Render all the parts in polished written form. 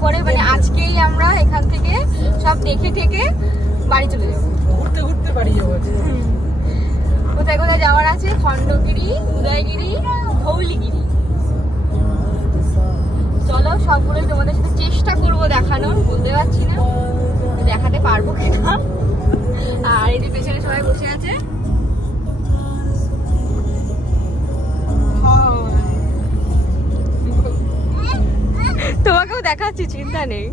এরপরে মানে আজকেই আমরা এখান থেকে সব দেখে ঠেকে বাড়ি চলে যাবো, ঘুরতে ঘুরতে বাড়ি যাবো। কোথায় কোথায় যাওয়ার আছে? খণ্ডগিরি, উদয়গিরি, ধৌলিগিরি। চলো সবগুলোই তোমাদের সাথে চেষ্টা করবো দেখানোর, বলতে পারছি না দেখাতে পারবো কিনা। আর এই যে পেছনে সবাই বসে আছে, তোমাকেও দেখাচ্ছি, চিন্তা নেই।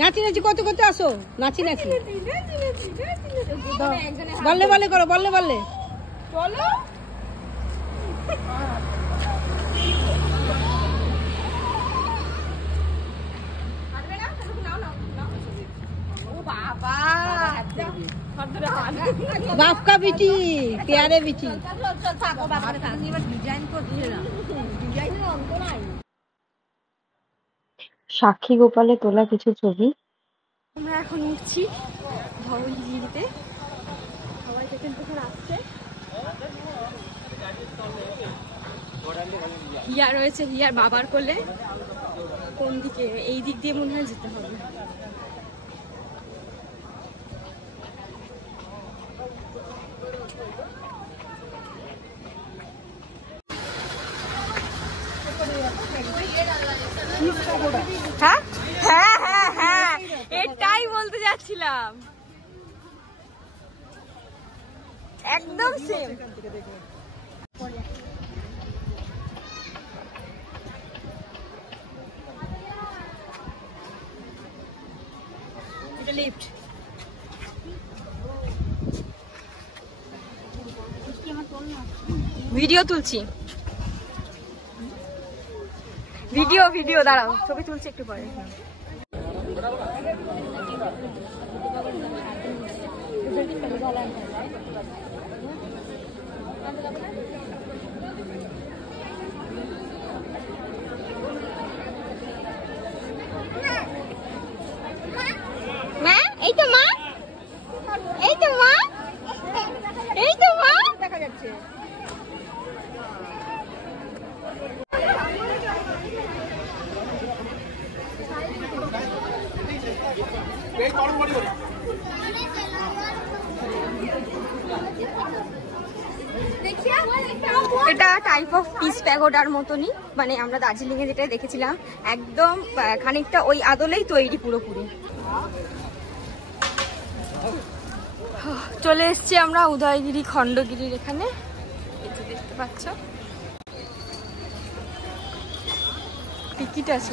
নাচি নাচি কত করতে আসো, নাচি নাচি বললে বললে করো, বললে বললে চলো। बाप का बेटी, प्यारे बेटी। সাক্ষী গোপালে তোলা কিছু ছবি। আমরা এখন উঠছি ধৌলিগিরিতে, সবাই পেছন পেছন আসছে। হিয়া রয়েছে, হিয়ার বাবার কোলে। কোন দিকে? এই দিক দিয়ে মনে হয় যেতে হবে। হ্যাঁ হ্যাঁ হ্যাঁ হ্যাঁ, এটাই বলতে যাচ্ছিলাম, একদম সেম। লিফট ভিডিও তুলছি, ভিডিও ভিডিও দাঁড়াও, ছবি তুলছি একটু পরে। মা, এই তো মা, এই তো মা, এই তো মা দেখা যাচ্ছে। এটা টাইপ অফ পিস প্যাগোডার মতনই, মানে আমরা দার্জিলিং এ যেটা দেখেছিলাম একদম খানিকটা ওই আদলেই তৈরি পুরোপুরি। চলে এসছি আমরা উদয়গিরি খণ্ডগিরির এখানে, দেখতে পাচ্ছ টিকিট আছে।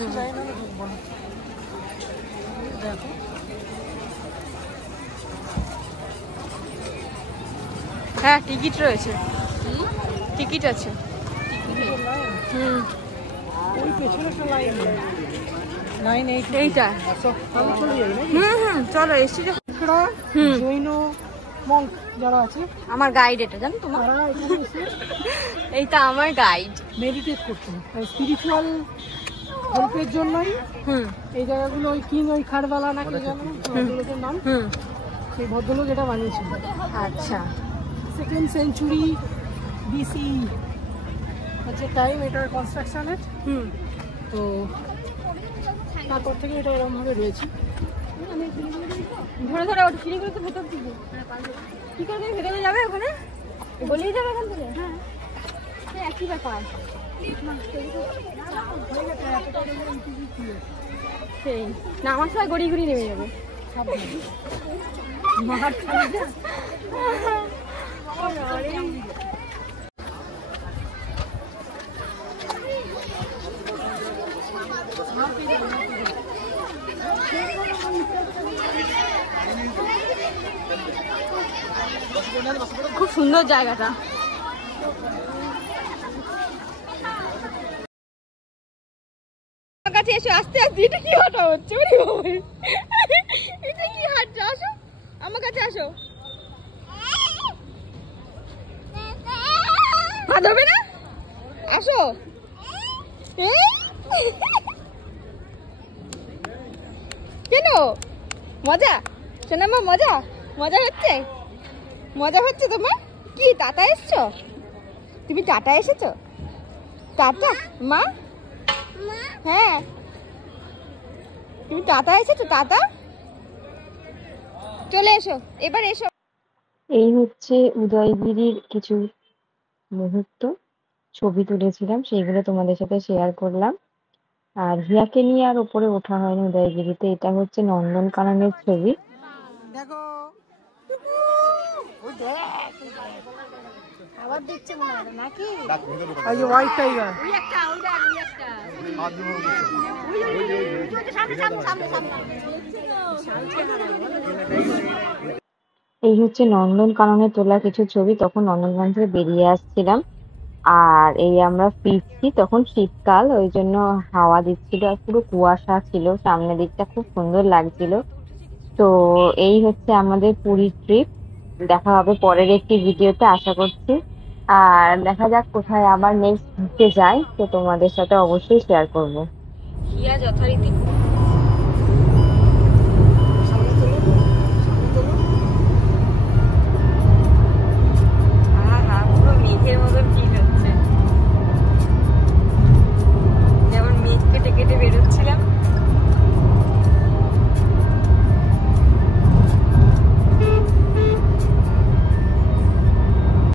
হ্যাঁ টিকিট রয়েছে, টিকিট আছে। হুম, এইটা হুম চলো এসছি যখন। জৈন মঙ্ক যারা আছে, আমার গাইড এটা, জানো তোমার, এইটা আমার গাইড। মেডিটেট করতে স্পিরিচুয়াল হেল্পের জন্যই এই জায়গাগুলো, ওই কিং ওই খারবালা নাকি জানো ভদ্রলোকের নাম, সেই ভদ্রলোক এটা বানিয়েছিল। আচ্ছা, 2nd সেঞ্চুরি BC হচ্ছে টাইম এটার কনস্ট্রাকশনের। তো তারপর থেকে এটা এরকম ভাবে রয়েছে। ধরে ধরে ওটা সিঁড়িগুলো তো ভেতর দিকে কি করে তুমি ভেতরে যাবে ওখানে গলিয়ে যাবে এখান থেকে হ্যাঁ একই ব্যাপার সেই না আমার সময় গড়িয়ে গড়িয়ে নেমে যাবো খুব সুন্দর জায়গাটা কাছে এসে আস্তে আস্তে এটা কি হাঁটা হচ্ছে এটা কি হাঁটছে আসো আমার কাছে আসো হাত হবে না আসো কেন মজা শোনা মা মজা মজা হচ্ছে তোমার কি টাটা এসছো তুমি টাটা এসেছো টাটা মা হ্যাঁ তুমি টাটা এসেছো টাটা চলে এসো এবার এসো এই হচ্ছে উদয়গিরির কিছু মুহূর্ত ছবি তুলেছিলাম, সেইগুলো তোমাদের সাথে শেয়ার করলাম। আর হিয়াকে নিয়ে আর ওপরে ওঠা হয়নি উদয়গিরিতে। এটা হচ্ছে নন্দনকাননের ছবি। দেখো আবার দেখছে মনে হয় নাকি এই যে হোয়াইট টাইগার এই হচ্ছে নন্দনকাননে তোলা কিছু ছবি। তখন নন্দনকানন থেকে বেরিয়ে আসছিলাম, আর এই আমরা ফিরছি। তখন শীতকাল, ওই জন্য হাওয়া দিচ্ছিল আর পুরো কুয়াশা ছিল, সামনের দিকটা খুব সুন্দর লাগছিল। তো এই হচ্ছে আমাদের পুরীর ট্রিপ। দেখা হবে পরের একটি ভিডিওতে আশা করছি। আর দেখা যাক কোথায় আবার নেক্সট ঘুরতে যাই, তো তোমাদের সাথে অবশ্যই শেয়ার করব। হিয়া যথারীতি